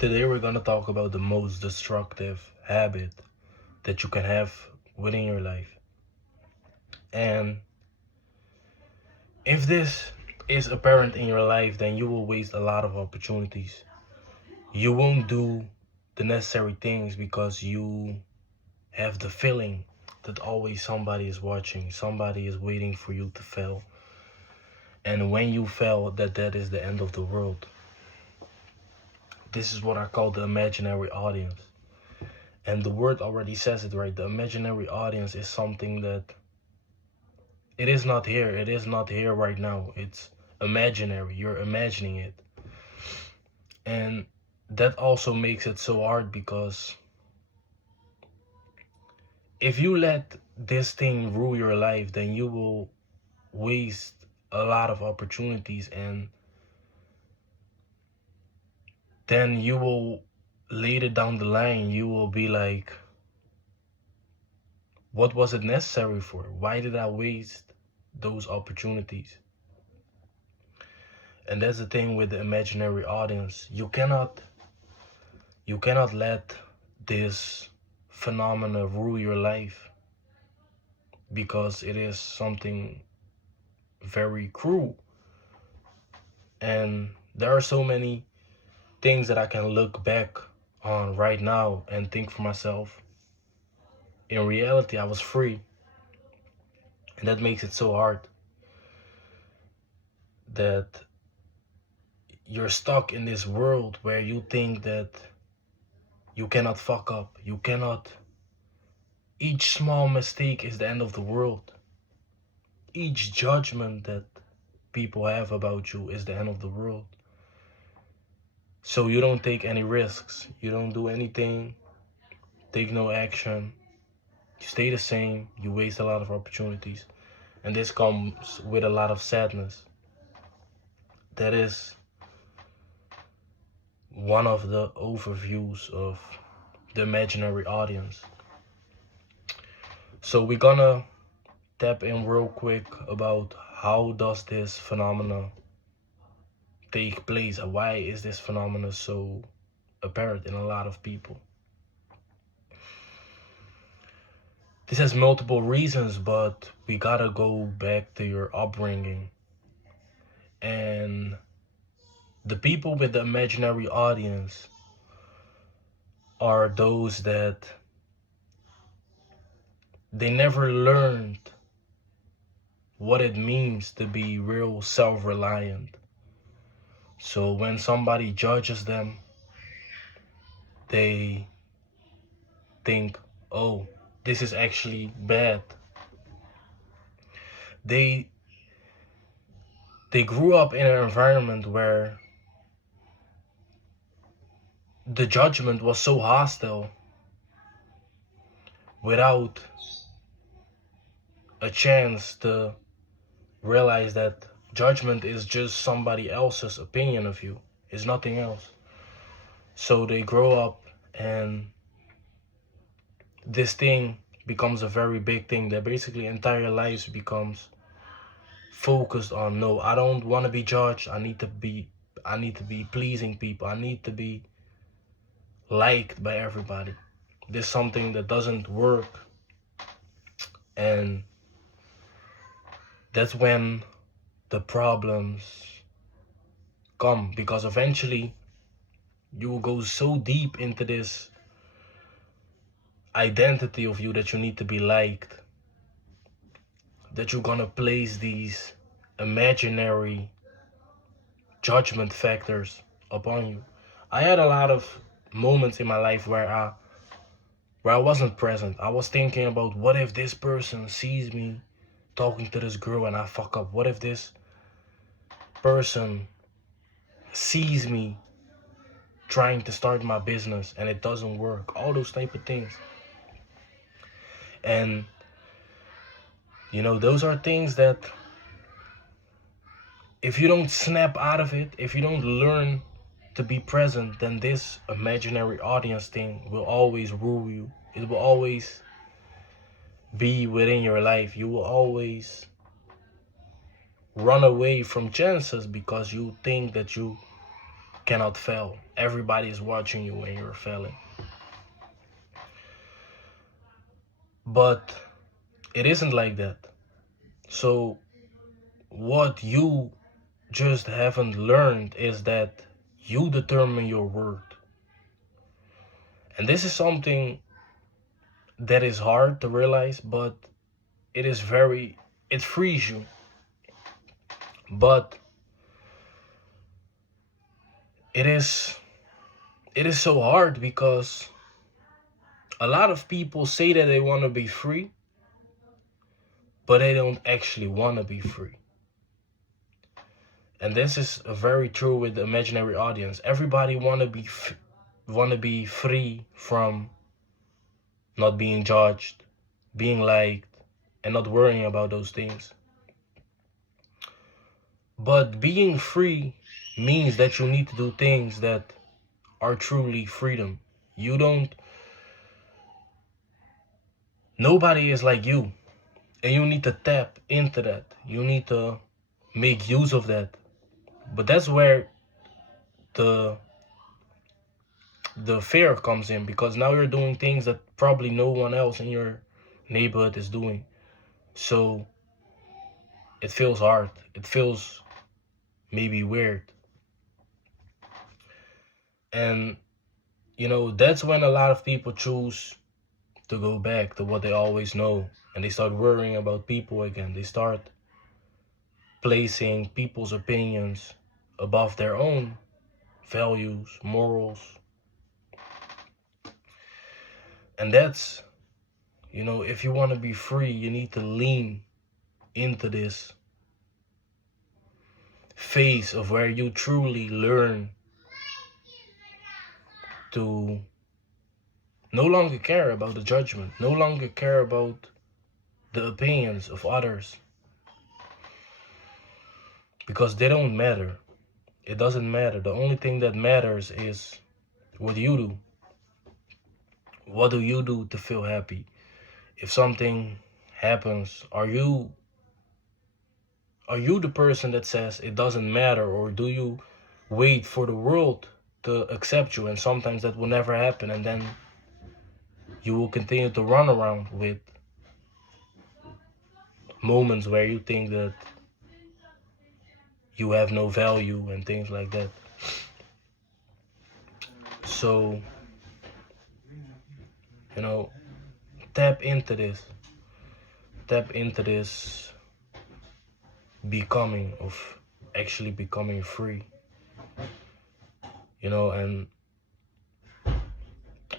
Today we're gonna talk about the most destructive habit that you can have within your life. And if this is apparent in your life, then you will waste a lot of opportunities. You won't do the necessary things because you have the feeling that always somebody is watching, somebody is waiting for you to fail. And when you fail, that is the end of the world. This is what I call the imaginary audience. And the word already says it right. The imaginary audience is something that it is not here. It is not here right now. It's imaginary. You're imagining it. And that also makes it so hard because if you let this thing rule your life, then you will waste a lot of opportunities, and then you will later down the line, you will be like, what was it necessary for? Why did I waste those opportunities? And that's the thing with the imaginary audience. You cannot let this phenomena rule your life because it is something very cruel. And there are so many things that I can look back on right now and think for myself, in reality, I was free. And that makes it so hard that you're stuck in this world where you think that you cannot fuck up. You cannot. Each small mistake is the end of the world. Each judgment that people have about you is the end of the world. So you don't take any risks. You don't do anything. Take no action. You stay the same. You waste a lot of opportunities. And this comes with a lot of sadness. That is one of the overviews of the imaginary audience. So we're gonna tap in real quick about how does this phenomena take place and why is this phenomena so apparent in a lot of people. This has multiple reasons, but we gotta go back to your upbringing. And the people with the imaginary audience are those that they never learned what it means to be real self-reliant. So when somebody judges them, they think, oh, this is actually bad. They grew up in an environment where the judgment was so hostile without a chance to realize that judgment is just somebody else's opinion of you. It's nothing else. So they grow up and this thing becomes a very big thing that basically entire lives becomes focused on, no, I don't want to be judged. I need to be pleasing people. I need to be liked by everybody. This is something that doesn't work. And that's when the problems come, because eventually you will go so deep into this identity of you that you need to be liked, that you're gonna place these imaginary judgment factors upon you. I had a lot of moments in my life where I wasn't present. I was thinking about, what if this person sees me talking to this girl and I fuck up? What if this person sees me trying to start my business and it doesn't work? All those type of things. And those are things that if you don't snap out of it, if you don't learn to be present, then this imaginary audience thing will always rule you. It will always be within your life. You will always run away from chances because you think that you cannot fail. everybody is watching you when you're failing. But it isn't like that. So what you just haven't learned is that you determine your worth. And this is something that is hard to realize, but it is very, it frees you. But it is so hard because a lot of people say that they want to be free, but they don't actually want to be free. And this is very true with the imaginary audience. Everybody want to be free from not being judged, being liked, and not worrying about those things. But being free means that you need to do things that are truly freedom. You don't, nobody is like you. And you need to tap into that. You need to make use of that. But that's where the fear comes in, because now you're doing things that probably no one else in your neighborhood is doing. So it feels hard. It feels maybe weird. And that's when a lot of people choose to go back to what they always know, and they start worrying about people again. They start placing people's opinions above their own values, morals. And that's, if you want to be free, you need to lean into this phase of where you truly learn to no longer care about the judgment, no longer care about the opinions of others, because they don't matter. It doesn't matter. The only thing that matters is what you do. What do you do to feel happy? If something happens, are you the person that says it doesn't matter, or do you wait for the world to accept you? And sometimes that will never happen, and then you will continue to run around with moments where you think that you have no value and things like that. So, tap into this. Tap into this becoming of actually becoming free. And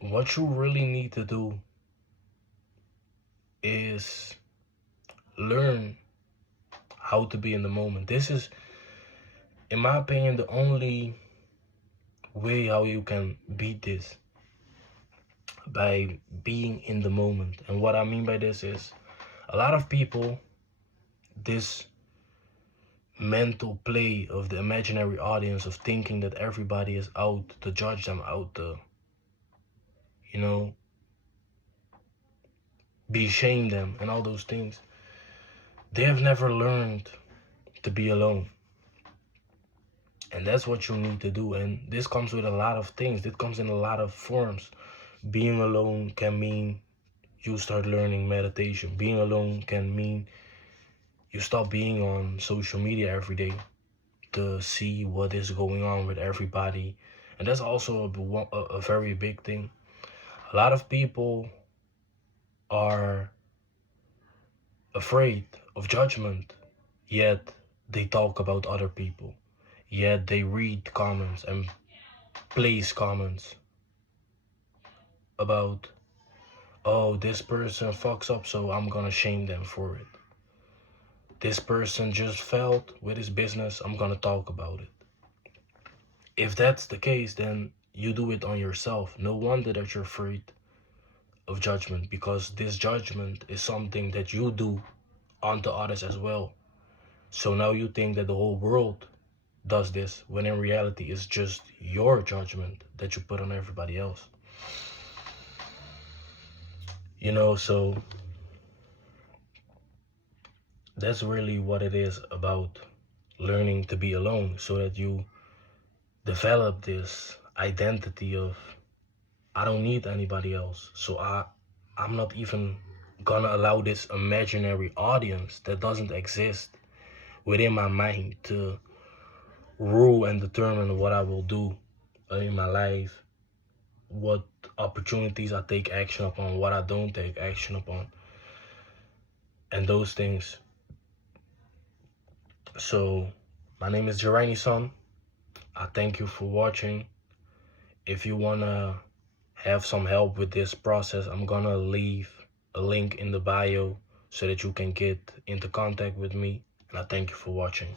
what you really need to do is learn how to be in the moment. This is, in my opinion, the only way how you can beat this, by being in the moment. And what I mean by this is, a lot of people, this mental play of the imaginary audience of thinking that everybody is out to judge them, out to, be shame them and all those things. They have never learned to be alone. And that's what you need to do. And this comes with a lot of things. It comes in a lot of forms. Being alone can mean you start learning meditation. Being alone can mean you stop being on social media every day to see what is going on with everybody. And that's also a very big thing. A lot of people are afraid of judgment, yet they talk about other people. Yet they read comments and place comments about, oh, this person fucks up, so I'm gonna shame them for it. This person just failed with his business, I'm gonna talk about it. If that's the case, then you do it on yourself. No wonder that you're afraid of judgment, because this judgment is something that you do onto others as well. So now you think that the whole world does this, when in reality it's just your judgment that you put on everybody else. So that's really what it is about, learning to be alone, so that you develop this identity of I don't need anybody else. So I'm not even gonna allow this imaginary audience that doesn't exist within my mind to rule and determine what I will do in my life, what opportunities I take action upon, what I don't take action upon, and those things. So my name is Jerani Son. I thank you for watching. If you wanna have some help with this process, I'm gonna leave a link in the bio so that you can get into contact with me. And I thank you for watching.